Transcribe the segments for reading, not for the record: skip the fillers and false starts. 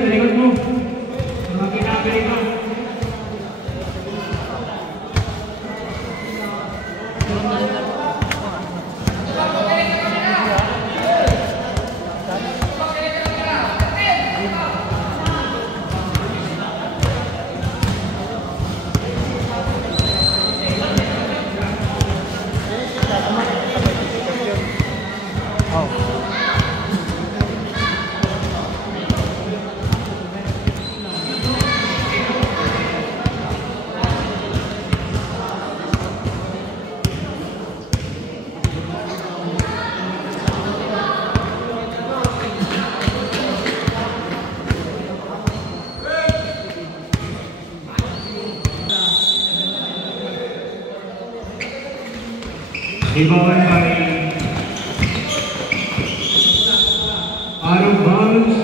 Talikod mo. Makita ka talikod. Ibawan by out of bounds.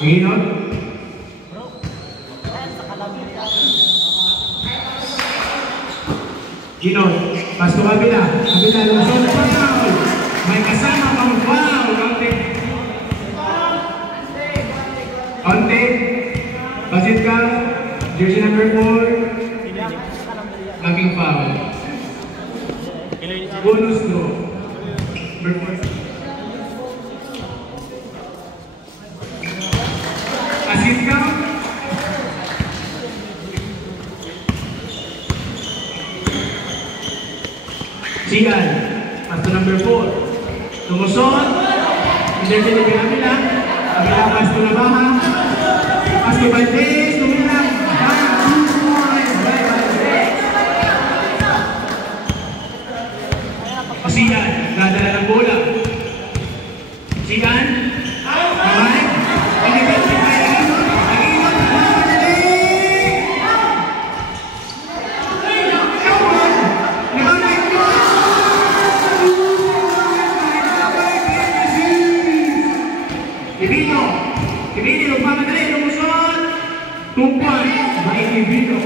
Ingat. Ginol, pas ke kabila lumusot, foul. May kasama pang foul. Onte, basit ka, jersey number 4, laking foul. Bonus draw. Number 4. Basit ka. Sigan, pasto number 4. Tumusot, jersey number kabila, pasto na baha. Pasto Valdez, tumilang. Sigan, dadala ng bola. Sigan, kamay. Ibino, magpamadali, lumusot. Tumpuan, may Ibino.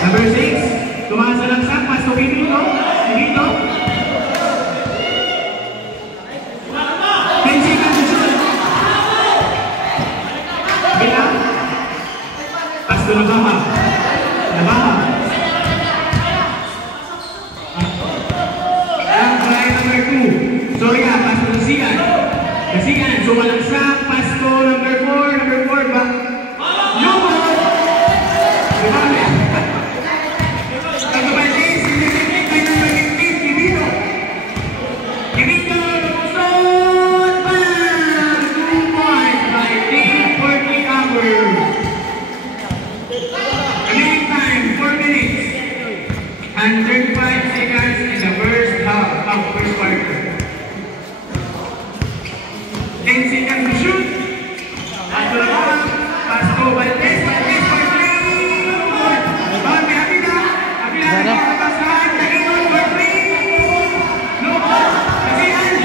Number 6, tumaas sa langsak, pasto Ibino. Ibino. 10 seconds to shoot. Bilang. Pasto na baha. Play number 2. Sorry ha, pasto na Sigan. Sigan, sumalangsak, pasto number 4 ba? Lumot! Lumot! And 35 seconds in the first half of first quarter. 10 seconds to shoot. Pasto na ba? Pasto, Valdez for 3. Ball, may Abila. Abila, pasahan. Tagingon for 3. No ball. Kasihan.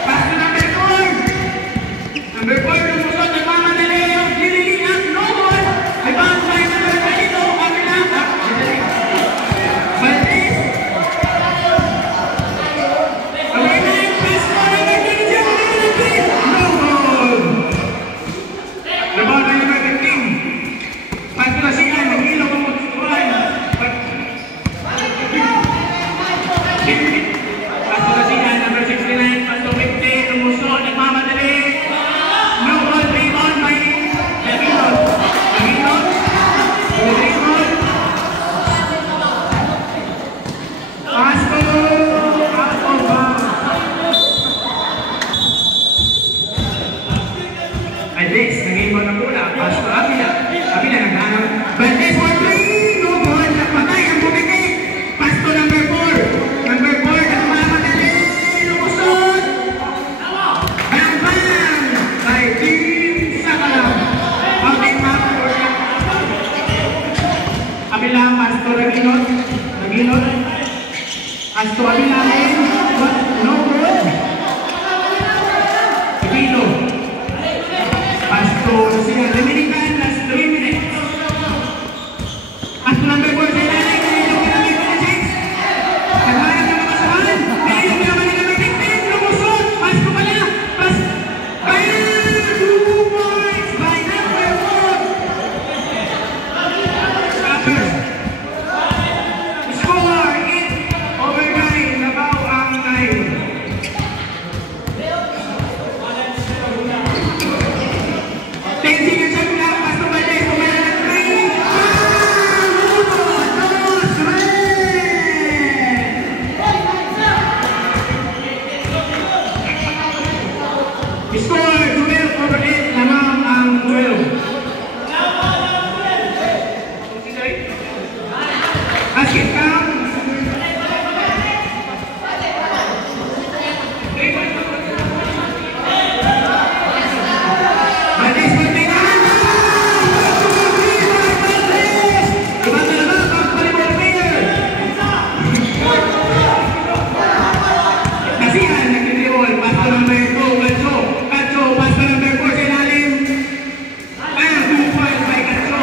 Pasto number 4. Number 4, lumusot. Nagmamadali. Gililingat. No ball. Rebound by number 22. Abila. No Asto Abilahin, no good. Ibilo. Asto siya, remaining time, last 3 minutes. Asto number 4 sa ilalim, Ibilo number 26. Nagmayag na masahan, Ibilo naman ni number 15, lumusot. Asto pala, pas, by 2 points by number 4. Stoppers. Score in overtime, Labaw ang 9. 10 seconds ang clock, Asto Valdez, kumaya ng 3. Dos, red! Score 12 over 8, Labaw ang 12. Basket count. Valdez, pagtingan! Valdez! Ibang dalawa, pang-volleyball player. Kasihan, nag-dribble. Pass to number 2, Cacho. Cacho, pass to number 4 sa ilalim. 2 points by Cacho.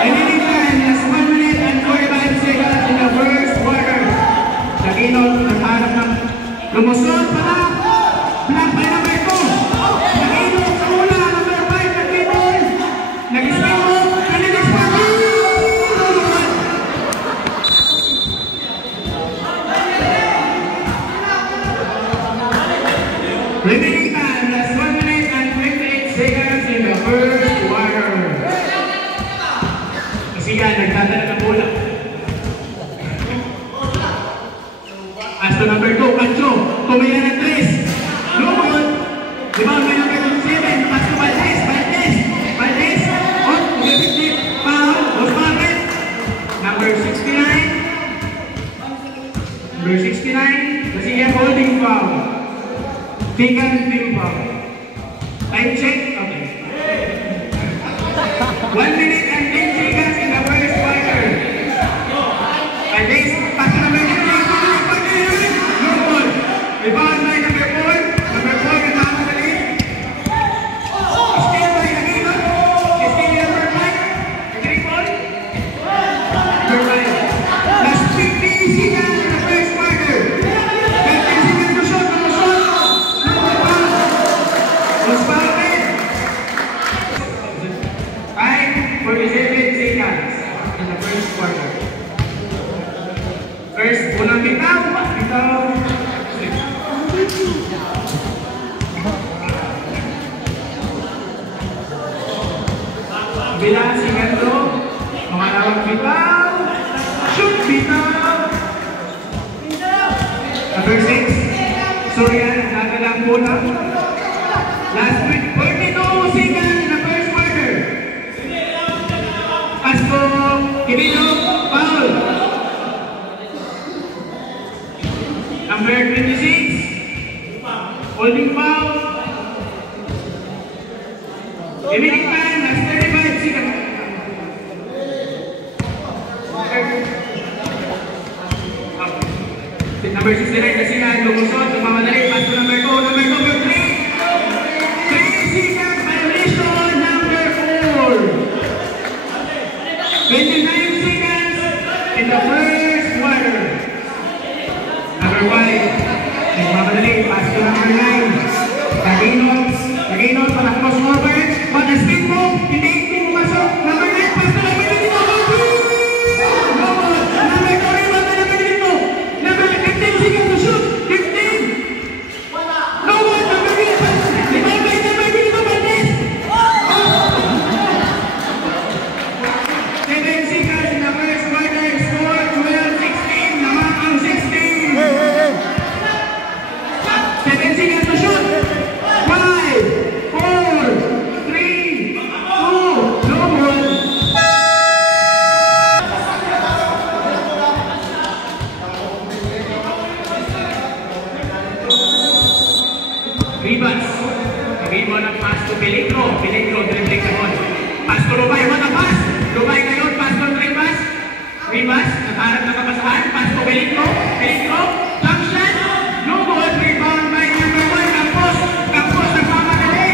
Remaining time, last 1 minute and 45 seconds in the first quarter. Naginot, nagharap ng lumusot pala. Block by number 2. Naginot sa ula, number 5, nag-dribble. Nag-spin move, and the next one. Remaining time, last 1 minute and 28 seconds in the first quarter. Kasi yan, nagdadala ng bola. Asto number 2, Cacho. Tumaya ng 3. Lumot. Rebound by number 27. Pass to Valdez. Valdez. Valdez. On. Tumipit. Foul. Osmaret. Number 69. Number 69. Kasi yan, holding foul. Second team foul. Time check. Okay. 1 minute and 10 seconds in the first quarter. Valdez, pass to number 15. No ball. Rebound by number 4. Number 4 nagmamadali. Steal by Naginot. Steal number 5. Dribble. Number 5. Last 50 seconds in the first quarter. 15 seconds to shoot. No shot. Number 1. Was fouled. 47 seconds in the first quarter. First, unang bitaw. Bitaw. Bilang segundo. Pangalawang bitaw. Shoot bitaw. Number 6. Sorian, nagdadalang bola. Last 42 seconds in the first quarter. Asto, Ibilo, foul. Number 26, holding foul. Remaining time, last 35 seconds. Number 69, kasi yan, lumusot, nagmamadali, pass to number 2, number 3. 3 seconds, violation, number 4. 29 seconds in the first quarter. Number 5, nagmamadali, pass to number 9. Naginot, panak crossover, pag-spin mo, hindi pumasok. Number 9, pass to number 22. Number 2, rebound na number 22. Number 15 seconds to shoot. 15. No one, number 15. Rebound by number 22, Valdez. 7 seconds in the first quarter. Score 12-16. Naman ang 16. 7 seconds to shoot. 5, 4, 3, 2, no more. Ribas. Rebound ang pass to Peligro. Peligro, dribbling ka mo. Pass to Lubay. What a pass! Lubay ngayon, pass to Ribas. Ribas, harap na kapasahan. Pass to Peligro. Peligro. Jump shot. No good. Rebound by number 1. Campos. Campos nagmamadali.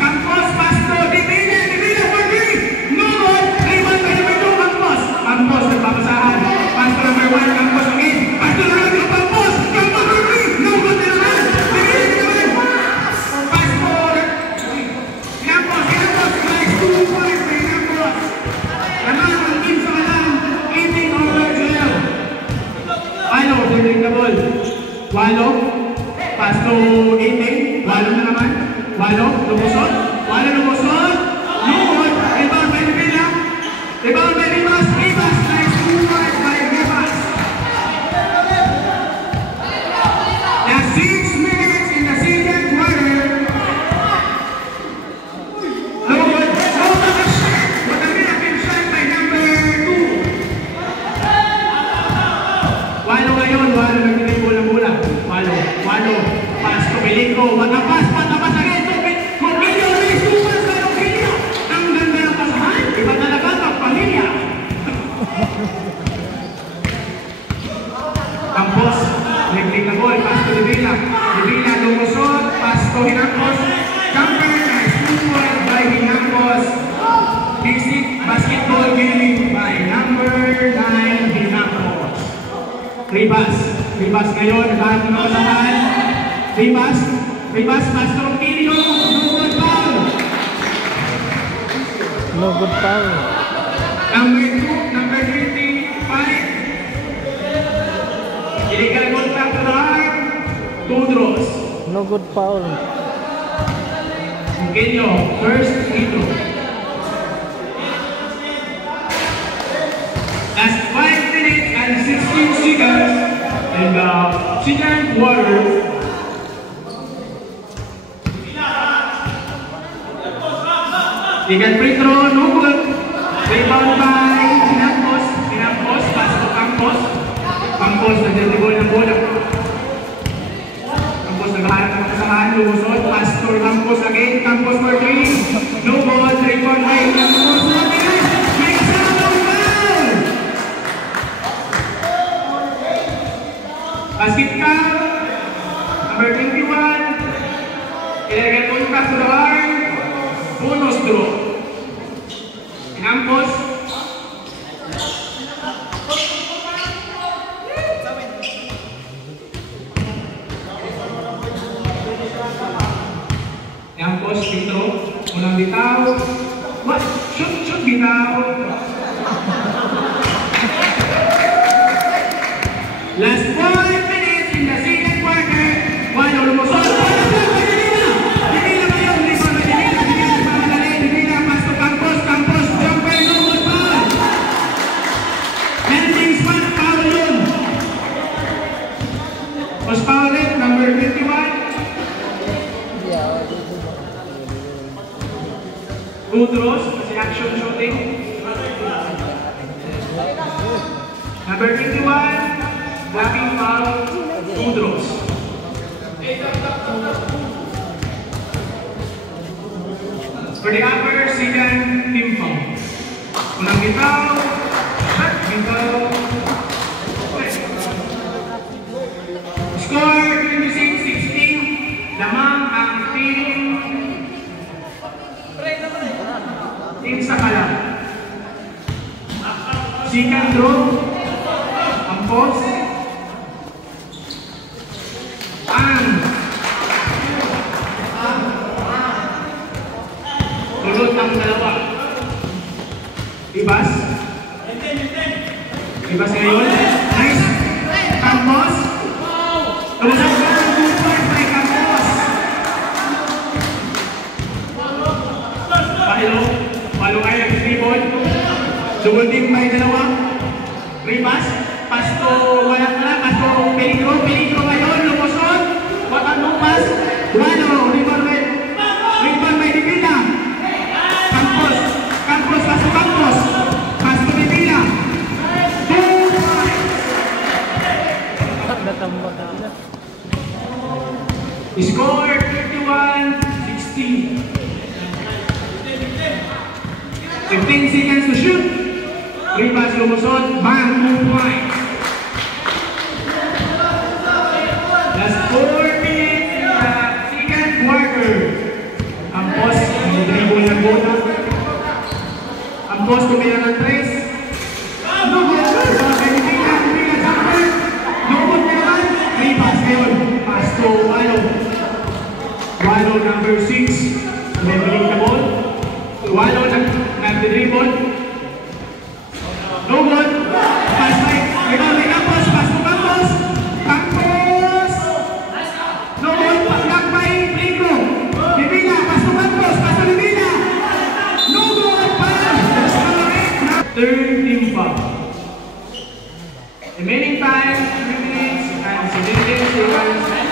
Campos pass to Divina. Divina for 3. No good. Rebound by number 2. Campos. Campos nagpapasahan. Pass to number 1. Campos again. Pass to number 2. Campos. Campos for 3. No good na naman. Divina naman. Pass to Campos. Campos. Nice 2 points by Campos. Naman ang team sa kalang 18 over 12. Walo, dribbling the ball. Walo. Pass to 18. Walo na naman. Walo, lumusot. Walo lumusot. Lumot. Rebound by Divina. Rebound by Rivas. Rivas. Nice 2 points by Rivas. Last 6 minutes in the second quarter. Lumot. Oh, shot. What a miracle shot by number 2. Walo ngayon. Walo nagtinig bola-bola. Walo. Walo. Pass to Peligro. Patapas. Patapas again. Cornelio. Nice 2 points by Cornelio. Ang ganda ng pasahan. Iba talaga ang pamilya. Campos. Dribbling the ball. Pass to Divina. Divina lumusot. Pass to Hinacos. Jumper. Nice 2 points by Hinacos. Basic basketball game by number 9 Hinacos. Ribas. Ribas ngayon. Naghahanap ng pasahan. Ribas. Ribas. Pass to Cornelio. No good foul. No good foul. Number 2, number 25. Illegal contact to the arm. 2 draws. No good foul. Kenyo, first free throw. Last 5 minutes and 16 seconds in the second quarter. Illegal free throw, no good. Rebound by Campos. Campos, pass to Campos. Campos, nagdadibol ng bola. Campos, naghahanap ng kasahan. Lumusot, pass to Campos again. Campos for 3. No ball, rebound by Campos. May isang foul! Basket count. Number 21. Illegal contact to the arm. Bonus draw. Campos. Campos, dito. Unang bitaw. What? Shoot bitaw. Last 5 minutes in the second quarter. Walo lumusot. Number 51. Two draws, kasi action shooting. Number 51, blocking foul, 2 draws. For the upper, second team foul. Unang bitaw, shot, bitaw. Score 26-16. Lamang ang team sa kalam. Second draw. Campos. Tulot ang dalawa. Ibas. Ibas ngayon. Nice. Campos. Tulusok na ang 2 points by Campos. Palo ay nag-dribble. Double team by dalawa. Ribas. Pass to wala na. Pass to Peligro. Peligro ngayon. Lumusot. Wakan lupas. Walo. Rebound by Divina. Campos. Campos. Pass to Campos. Pass to Divina. 2 points. Score 31-16. 15 seconds to shoot. Ribas lumusot. Bang, 2 points. Tuwalo number 6. May piling na ball. Tuwalo nag-dribble. No good. Pass right. Ikaw may Campos. Pass to Campos. Campos. No good. Pag-lock by Plico. Bibila. Pass to Campos. Pass to Bibila. No good. Pass. Third team foul. Remaining time, 3 minutes and 17 seconds.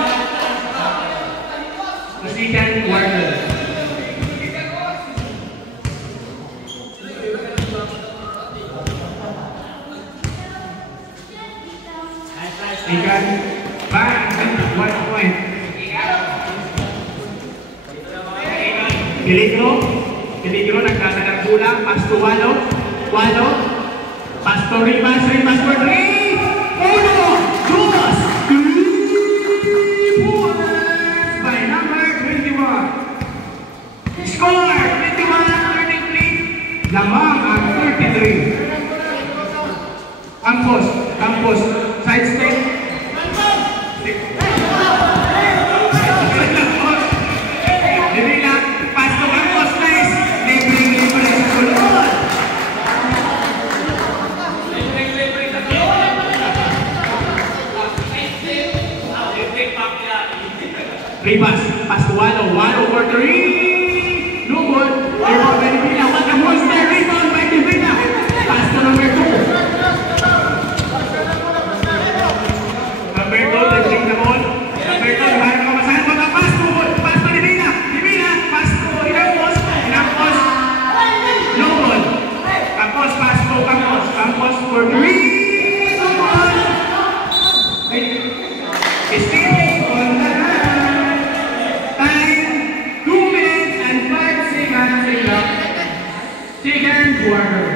The second quarter. Second, back, 1 point. Peligro, nagkasa ng bola, pass to Walo, pass to Rivas for 3. Uno, dos, 3 points by number 21. Score, 21-33. Lamang ang 33. Campos, side step. Divina, pass to Campos, nice. Libre sa sulod. Rivas, pass to Walo for 3. No good. Rebound by Divina. What a monster. Rebound by Divina. Pass to number 2. Number 2, nag-take the ball. Number 2, harap ka masahan. Pass to Divina. Divina, pass to Campos. No good. Campos, pass to Campos. Campos for 3. No good. Stealing on the second quarter.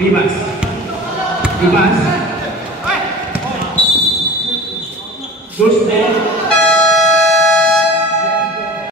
Rivas. Goes ball.